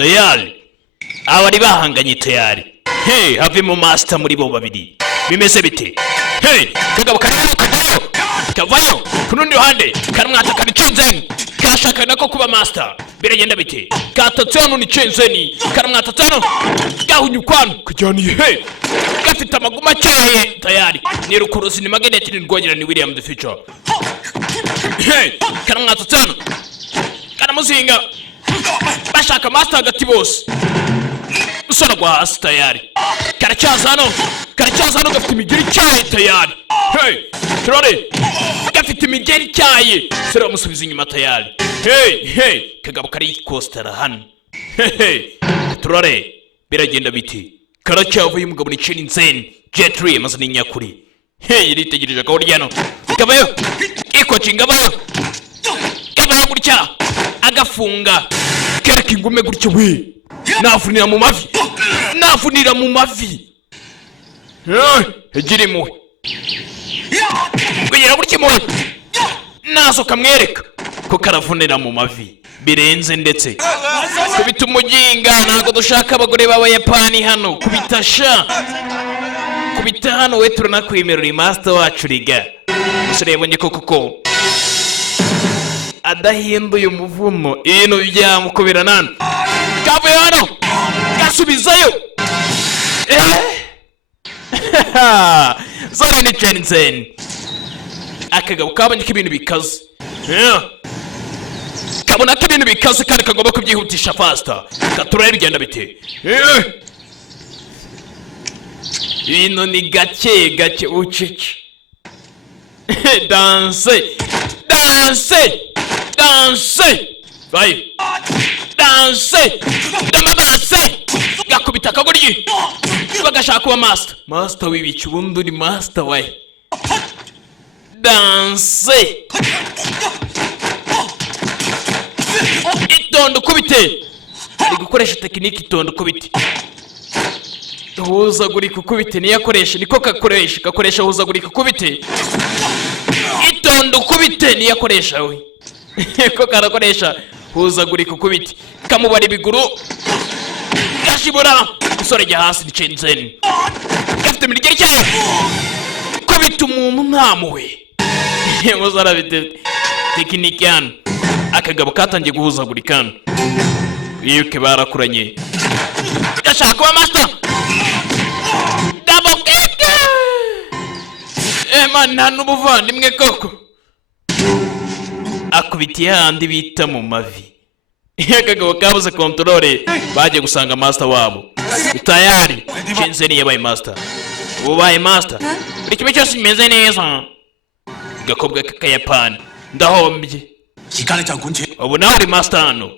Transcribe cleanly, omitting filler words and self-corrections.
tayari abari bahanganye tayari hey havemo master muri bo babiri bimeze bite hey kagabo kavayo kunundi ruhande karamwata kabicinzeni kashaka nako kuba master biragenda bite katatsano ni cenzeni karamwata tsano gahunyukwano kujyani hey gafite amaguma cyaye tayari ni rukuruzi ni magnet ni rwogera ni William the Future hey karamwata tsano karamuzinga bashaka master hagati bose usora gwa hasi tayari karacyazano gafite imigeri cyaye tayari hey turore gafite imigeri cyaye sera musubiza inyuma tayari hey kagabo kari kostara hano hey turore biragenda biti karacyavuye umugabo ni Chinzen J3 amazina nyakuri hey iritegereje ko ryano kabayo ikocinga bayo gutya agafunga kereka ingume gutya we nafunira mu mavi hegire muwe kugira gutya muwe naso kamwereka ko karavunira mu mavi birenze ndetse kubita umuginga ntago dushaka abagore b'abayapani hano kubita hano we turanakwemerera master wacu riga musore yabonye koko adahinduye umuvumo ibintu byamukubira nana kavuye hano gasubizayo zone ni Chenzen akagabo kabonye ko ibintu bikaze kabona ko ibintu bikaze kandi kagomba kubyihutisha faster katurere bigenda bite ibintu ni gake ucece danse vai danse gakubita kagoryi bagashaka kuba master wibiki ubundi uri master we danse itondo kubite ari gukoresha tekiniki itondo kubite huzagurika kubite niyo akoresha niko gakoresha huzagurika kubite itondo kubite niyo akoresha we ko karakoresha huzagurika kubite kamubara ibiguru gashibura usore jya hasi ni Chenzen gafite mirigeri cyayo kubita umuntu ntamuwe muzara bite tekiniki hano akagabo katangiye guhuzagurika hano yuke barakuranye gashaka kuba master double kick man nta n'ubuvandimwe koko akubitiye handi bita mu mavi akagabo kabuze controle baje gusanga master wabo tayari Chenzen yabaye master ubaye master buri kimwe cyose kimeze neza gakobwa k'Akayapani ndahombye 시간을 잡고 ubu nawe uri master hano